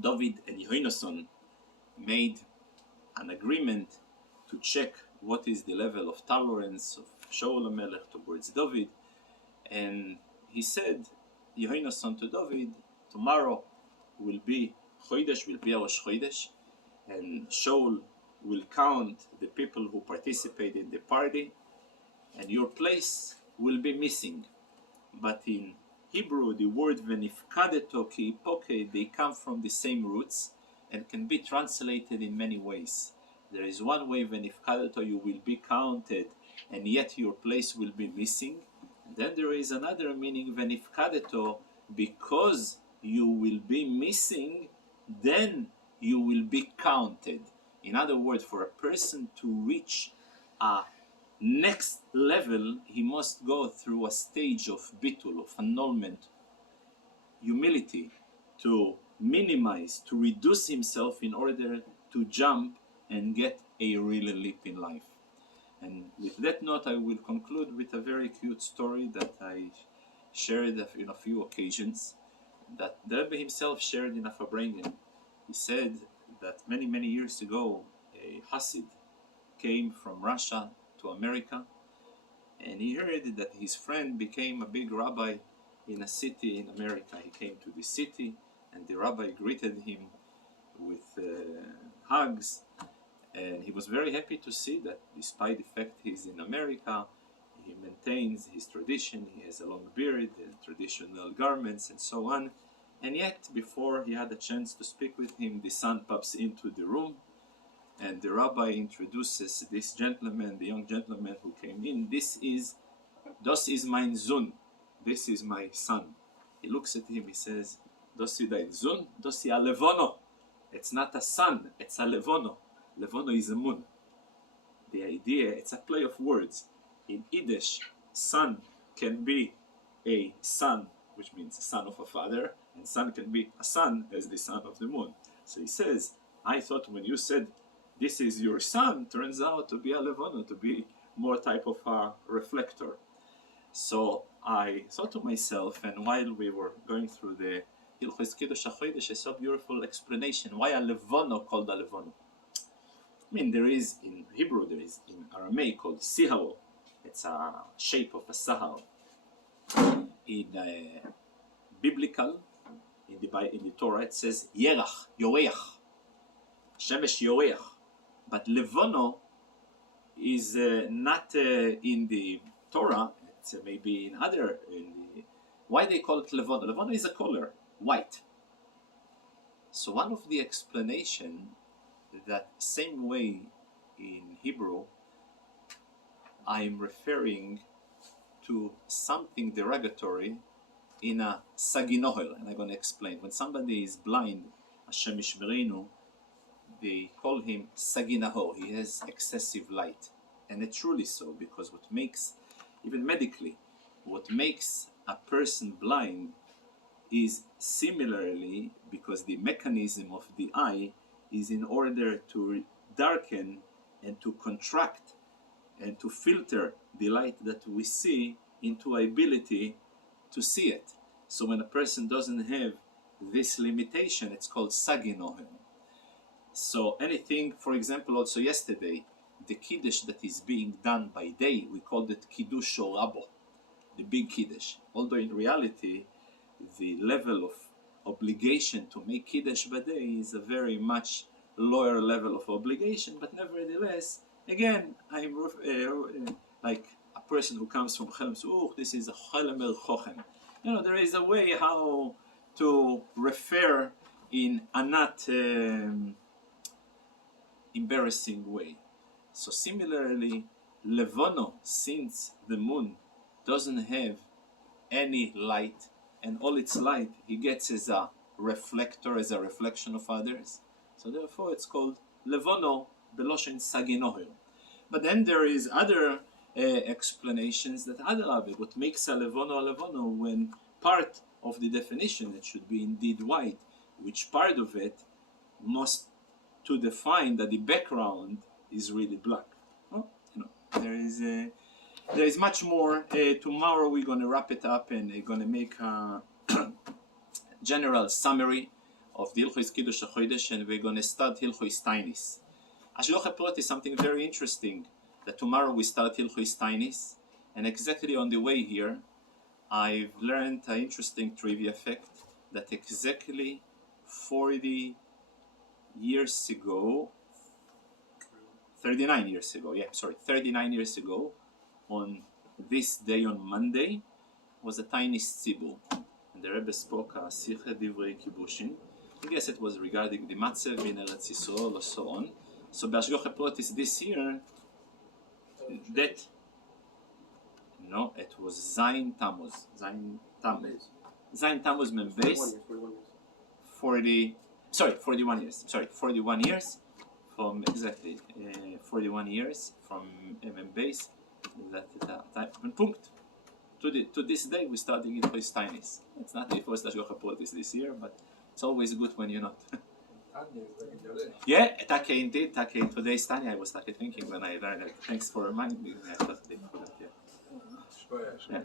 David and Yehonason made an agreement to check what is the level of tolerance of Shaul HaMelech towards David, and he said, Yehonason to David, tomorrow will be Chodesh, will be Rosh Chodesh, and Shaul will count the people who participate in the party, and your place will be missing. But in Hebrew, the word venifkadeto ki ipoke, they come from the same roots and can be translated in many ways. There is one way, venifkadeto, you will be counted, and yet your place will be missing. And then there is another meaning, venifkadeto, because you will be missing, then you will be counted. In other words, for a person to reach a next level, he must go through a stage of bitul, of annulment, humility, to minimize, to reduce himself in order to jump and get a real leap in life. And with that note, I will conclude with a very cute story that I shared in a few occasions, that the Rebbe himself shared in a Farbrengen. He said that many years ago, a Hasid came from Russia to America, and he heard that his friend became a big rabbi in a city in America. He came to the city, and the rabbi greeted him with hugs, and he was very happy to see that despite the fact he's in America, he maintains his tradition. He has a long beard, traditional garments, and so on. And yet, before he had a chance to speak with him, the son pops into the room, and the rabbi introduces this gentleman, the young gentleman who came in. Das ist mein Sohn. This is my son. He looks at him, he says, Das ist dein Sohn? Das ist a levono. It's not a son, it's a levono. Levono is a moon. The idea, it's a play of words. In Yiddish, son can be a son, which means a son of a father, and son can be a son as the son of the moon. So he says, I thought when you said, this is your son, turns out to be a levono, to be more type of a reflector. So I thought to myself, and while we were going through the Hilchos Kiddush HaChodesh, I saw a beautiful explanation. Why a levono called a levono? I mean, there is in Hebrew, there is in Aramaic called sihao. It's a shape of a sahar. In biblical, in the Torah, it says yerach, yoreach, shemesh yoreach. But levono is not in the Torah. It's maybe in other. Why they call it levono? Levono is a color, white. So one of the explanation that same way in Hebrew, I am referring to something derogatory in a saginohel, and I'm going to explain. When somebody is blind, Hashem Yishmerenu, they call him saginaho. He has excessive light, and it's truly so, because what makes, even medically, what makes a person blind is similarly because the mechanism of the eye is in order to darken and to contract and to filter the light that we see into ability to see it. So when a person doesn't have this limitation, it's called saginohem. So anything, for example, also yesterday, the kiddush that is being done by day, we called it kiddush or rabo, the big kiddush. Although in reality, the level of obligation to make kiddush by day is a very much lower level of obligation, but nevertheless, again, I'm like a person who comes from Chelm Such, this is a Chelemer Chochem. You know, there is a way how to refer in a not embarrassing way. So similarly, Levono, since the moon doesn't have any light, and all its light he gets as a reflector, as a reflection of others. So therefore it's called Levono Beloshen Saginohel. But then there is other explanations that Adelabe, what makes a Levono when part of the definition, it should be indeed white, which part of it must to define that the background is really black. Well, you know, there is much more. Tomorrow we're going to wrap it up and we're going to make a general summary of the Hilchos Kiddush HaChodesh, and we're going to start Hilchos Tainis. Hashgacha Prot is something very interesting, that tomorrow we start Hilchos Tainis, and exactly on the way here, I've learned an interesting trivia fact, that exactly 40 years ago, 39 years ago, 39 years ago, on this day, on Monday, was a tiny tzibur. And the Rebbe spoke a Sicha Divrei Kibbushin. I guess it was regarding the Matzev in Eretz Yisrael or so on. So B'Hashgacha Protis this year, that, no, it was Zayin Tammuz. Zayin Tammuz Mem Beis. 41 years. 41 years from exactly 41 years from Mem Beis. That punkt. To this day, we're starting in Hilchos Tainis. It's not the first Hashgacha Protis this year, but it's always good when you're not. Yeah, Take indeed. Take today's Tanya. I was thinking when I learned it. Thanks for reminding me. I thought they forgot. Yeah.